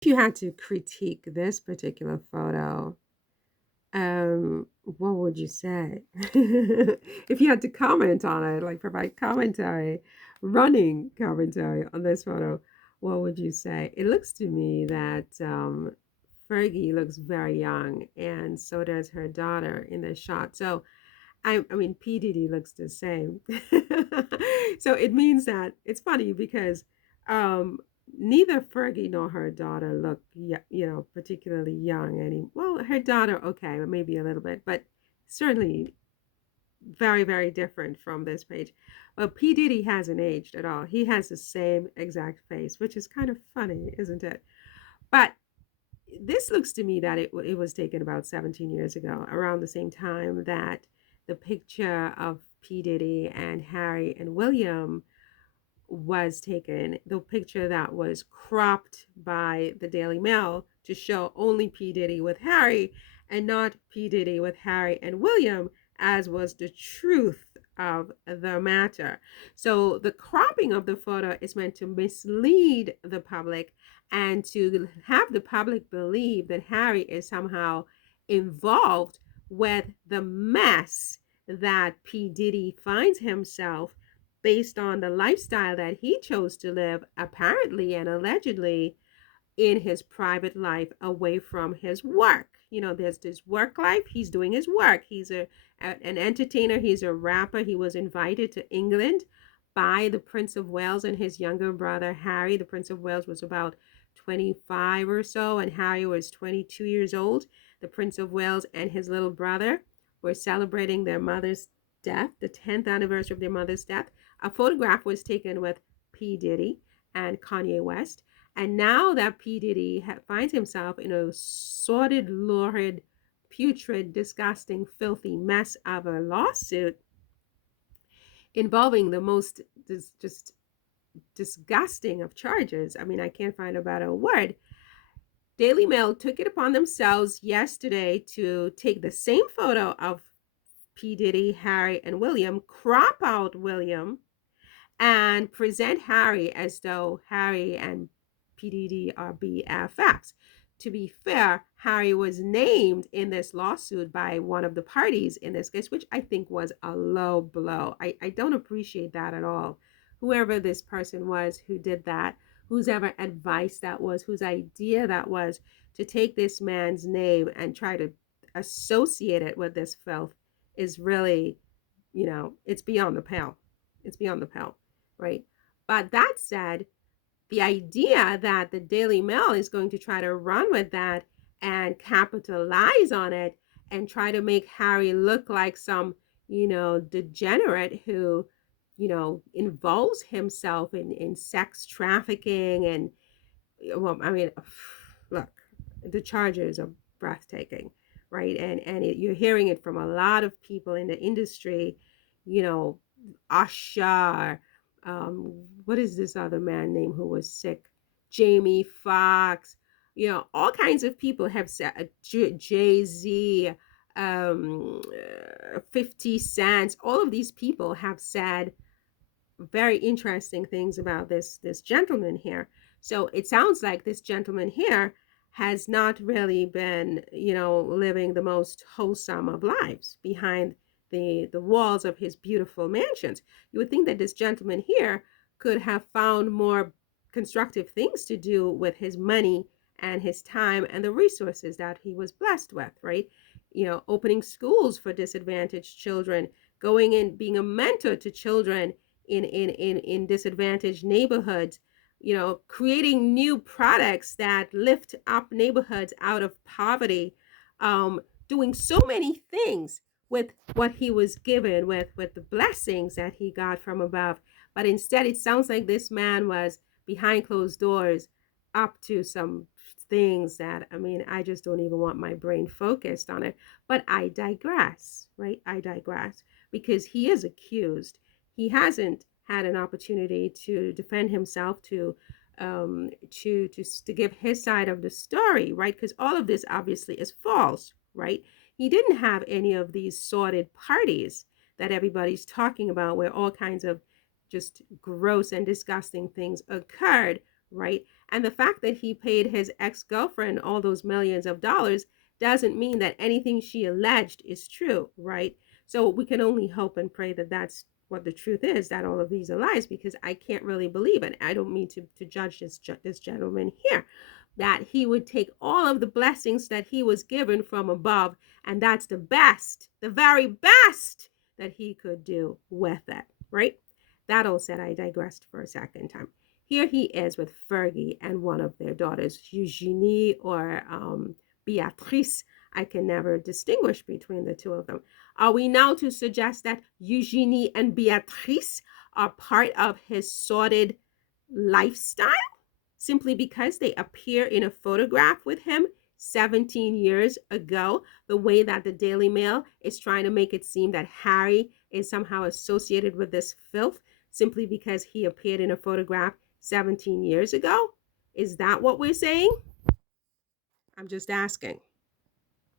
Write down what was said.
If you had to critique this particular photo, what would you say? If you had to comment on it, like provide commentary, running commentary on this photo, what would you say? It looks to me that Fergie looks very young, and so does her daughter in the shot. So I mean, P. Diddy looks the same. So it means that it's funny because um, neither Fergie nor her daughter look, particularly young. Well, her daughter, okay, maybe a little bit, but certainly very, very different from this page. But P. Diddy hasn't aged at all. He has the same exact face, which is kind of funny, isn't it? But this looks to me that it was taken about 17 years ago, around the same time that the picture of P. Diddy and Harry and William was taken, the picture that was cropped by the Daily Mail to show only P. Diddy with Harry and not P. Diddy with Harry and William, as was the truth of the matter. So the cropping of the photo is meant to mislead the public and to have the public believe that Harry is somehow involved with the mess that P. Diddy finds himself based on the lifestyle that he chose to live, apparently and allegedly, in his private life away from his work. There's this work life. He's doing his work. He's an entertainer. He's a rapper. He was invited to England by the Prince of Wales and his younger brother, Harry. The Prince of Wales was about 25 or so, and Harry was 22 years old. The Prince of Wales and his little brother were celebrating their mother's death, the 10th anniversary of their mother's death. A photograph was taken with P. Diddy and Kanye West. And now that P. Diddy finds himself in a sordid, lurid, putrid, disgusting, filthy mess of a lawsuit involving the most just disgusting of charges. I mean, I can't find a better word. Daily Mail took it upon themselves yesterday to take the same photo of P. Diddy, Harry, and William, crop out William, and present Harry as though Harry and PDD are BFFs. To be fair, Harry was named in this lawsuit by one of the parties in this case, which I think was a low blow. I don't appreciate that at all. Whoever this person was who did that, whose ever advice that was, whose idea that was to take this man's name and try to associate it with this filth is really, it's beyond the pale. It's beyond the pale, right? But that said, the idea that the Daily Mail is going to try to run with that and capitalize on it and try to make Harry look like some, degenerate who, involves himself in sex trafficking and, well, I mean, look, the charges are breathtaking, right? You're hearing it from a lot of people in the industry, you know, Usher, what is this other man name who was sick? Jamie Foxx, all kinds of people have said, Jay Z, 50 Cent, all of these people have said very interesting things about this gentleman here. So it sounds like this gentleman here has not really been, living the most wholesome of lives behind the walls of his beautiful mansions. You would think that this gentleman here could have found more constructive things to do with his money and his time and the resources that he was blessed with, right? Opening schools for disadvantaged children, going in, being a mentor to children in disadvantaged neighborhoods, creating new products that lift up neighborhoods out of poverty, doing so many things with what he was given, with the blessings that he got from above. But instead, it sounds like this man was behind closed doors up to some things that, I mean, I just don't even want my brain focused on it. But I digress, right? I digress because he is accused. He hasn't had an opportunity to defend himself, to give his side of the story, right? Because all of this obviously is false, right? He didn't have any of these sordid parties that everybody's talking about, where all kinds of just gross and disgusting things occurred, right? And the fact that he paid his ex-girlfriend all those millions of dollars doesn't mean that anything she alleged is true, right? So we can only hope and pray that that's what the truth is, that all of these are lies, because I can't really believe it. I don't mean to judge this gentleman here, that he would take all of the blessings that he was given from above, and that's the best, the very best that he could do with it, right? That all said, I digressed for a second time. Here he is with Fergie and one of their daughters, Eugenie or Beatrice. I can never distinguish between the two of them. Are we now to suggest that Eugenie and Beatrice are part of his sordid lifestyle simply because they appear in a photograph with him 17 years ago, the way that the Daily Mail is trying to make it seem that Harry is somehow associated with this filth simply because he appeared in a photograph 17 years ago? Is that what we're saying? I'm just asking.